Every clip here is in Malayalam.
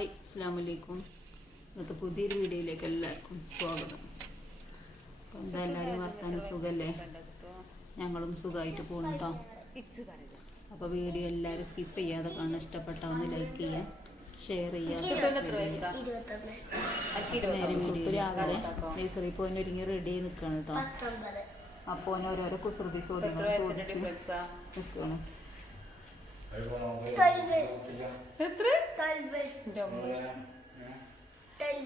ഹായ് അസ്സാം വലൈക്കും ഇന്നത്തെ പുതിയൊരു വീഡിയോയിലേക്ക് എല്ലാവർക്കും സ്വാഗതം. അപ്പം എന്താ എല്ലാവരും വർത്താനം? സുഖല്ലേ? ഞങ്ങളും സുഖമായിട്ട് പോകുന്നു കേട്ടോ അപ്പോൾ വീഡിയോ എല്ലാവരും സ്കിപ്പ് ചെയ്യാതെ കാണാൻ ഇഷ്ടപ്പെട്ട ഒന്ന് ലൈക്ക് ചെയ്യാം ഷെയർ ചെയ്യാം രാവിലെ നഴ്സറി പോയിന്റ് ഒരുങ്ങി റെഡി ആയി നിൽക്കുകയാണ് കേട്ടോ അപ്പോൾ ഓരോരോ കുസൃതി ചോദ്യങ്ങൾ ചോദിച്ച് നിൽക്കുകയാണ് എത്ര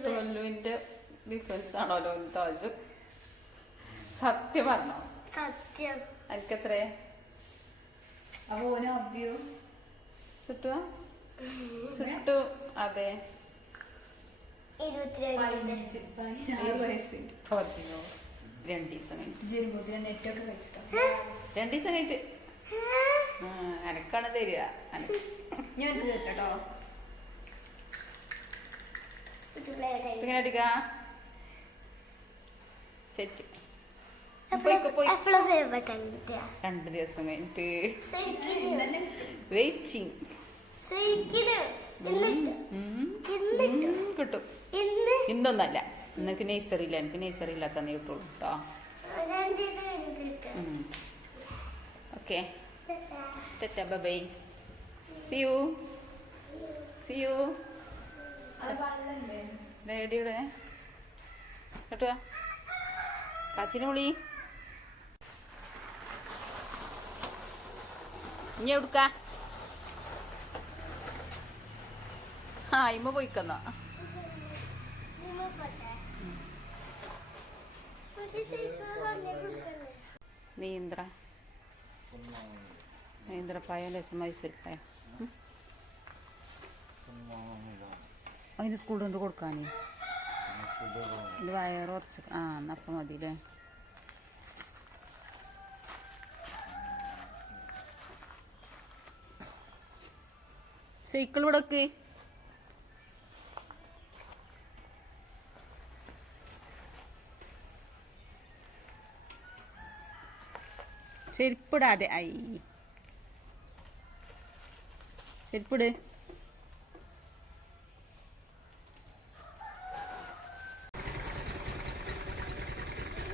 ടൊല്ലുവിന്റെ ഡിഫറൻസ് ആണോ താജു സത്യം പറഞ്ഞോ സത്യം എനിക്കെത്രേ അപ്പോൾ ഓനെ അബ്യു സുട്ടുവാ സുട്ടു അതെ ഇരുപത്തിരണ്ട് പതിനോ രണ്ട് ദിവസം കഴിഞ്ഞിട്ട് അനക്കാണ് തരിക. ഞാൻ കേട്ടോ ഇങ്ങനെ അടിക്കാ സെറ്റ് രണ്ട് ദിവസം കഴിഞ്ഞിട്ട്. വെയിറ്റിംഗ് കിട്ടും. ഇന്നൊന്നല്ല. നിനക്ക് ഇല്ല. എനിക്ക് നഴ്സറി ഇല്ലാത്ത നീ കിട്ടുള്ളൂ കേട്ടോ okay ടെറ്റ bye see you see you ഡേഡിയുടെ കേട്ടോ കാച്ചിന് വിളി ഇനി എവിടുക്ക? ആ ഇമ്മ പോയിക്കന്ന. നീന്ത്ര. നീന്ത്രപ്പായ ലസം മൈസൂരിപ്പായ അതിന് സ്കൂളിൽ കൊണ്ട് കൊടുക്കാനേ ഇത് വയറ് ആ മതി അല്ലേ സൈക്കിൾ ഇവിടക്ക് ചെരുപ്പിടാതെ ഐ ചെരുപ്പിട്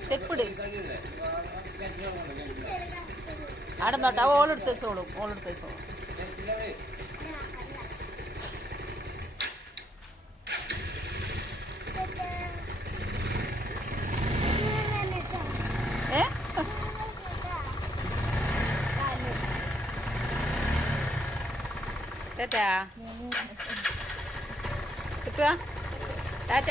ചെരുപ്പിട് അവിടെ നോട്ടാ ഓളെടുത്ത് വെച്ചോളും ഓളെടുത്ത് വെച്ചോളും. ടാറ്റാ ചുട്ടുവാ ടാറ്റ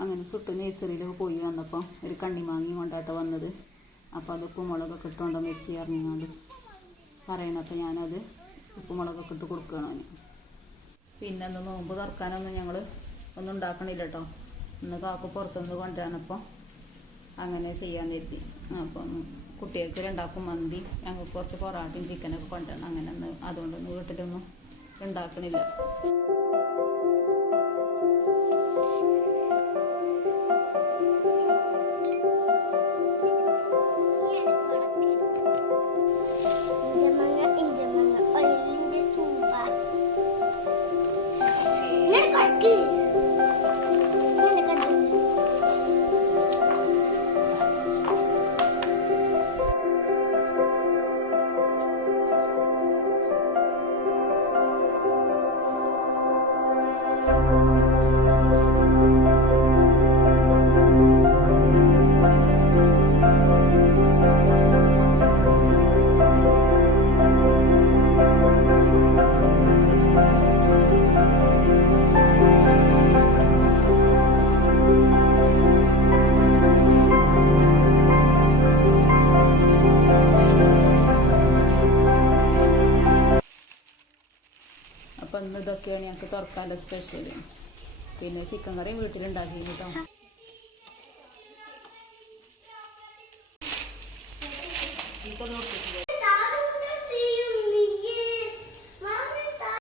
അങ്ങനെ സുട്ട് നേഴ്സറിയിലൊക്കെ പോയി വന്നപ്പോൾ ഒരു കണ്ണിമാങ്ങി കൊണ്ടാട്ടോ വന്നത്. അപ്പോൾ അത് ഉപ്പുമുളകൊക്കെ ഇട്ടുകൊണ്ടോ മെസ്സി അറിഞ്ഞാണ്ട് പറയണപ്പോൾ ഞാനത് ഉപ്പുമുളകൊക്കെ ഇട്ട് കൊടുക്കുകയാണ് പിന്നെ ഒന്ന് നോമ്പ് തുറക്കാനൊന്നും ഞങ്ങൾ ഒന്നും ഉണ്ടാക്കണില്ല കേട്ടോ ഇന്ന് കാക്ക പുറത്തുനിന്ന് കൊണ്ടുവരാനപ്പോൾ അങ്ങനെ ചെയ്യാൻ കരുതി അപ്പം കുട്ടികൾക്ക് രണ്ടാക്കും മന്തി ഞങ്ങൾക്ക് കുറച്ച് പൊറാട്ടയും ചിക്കനൊക്കെ കൊണ്ടുവരണം. അങ്ങനെ ഒന്ന് അതുകൊണ്ടൊന്നും വീട്ടിലൊന്നും ഉണ്ടാക്കണില്ല. ഇന്ന് ഇതൊക്കെയാണ് ഞങ്ങൾക്ക് തുറക്കാനുള്ള സ്പെഷ്യൽ പിന്നെ ചിക്കൻ കറിയും വീട്ടിലുണ്ടാക്കി കേട്ടോ ഇതൊക്കെ നോക്കിയിട്ടില്ലേ?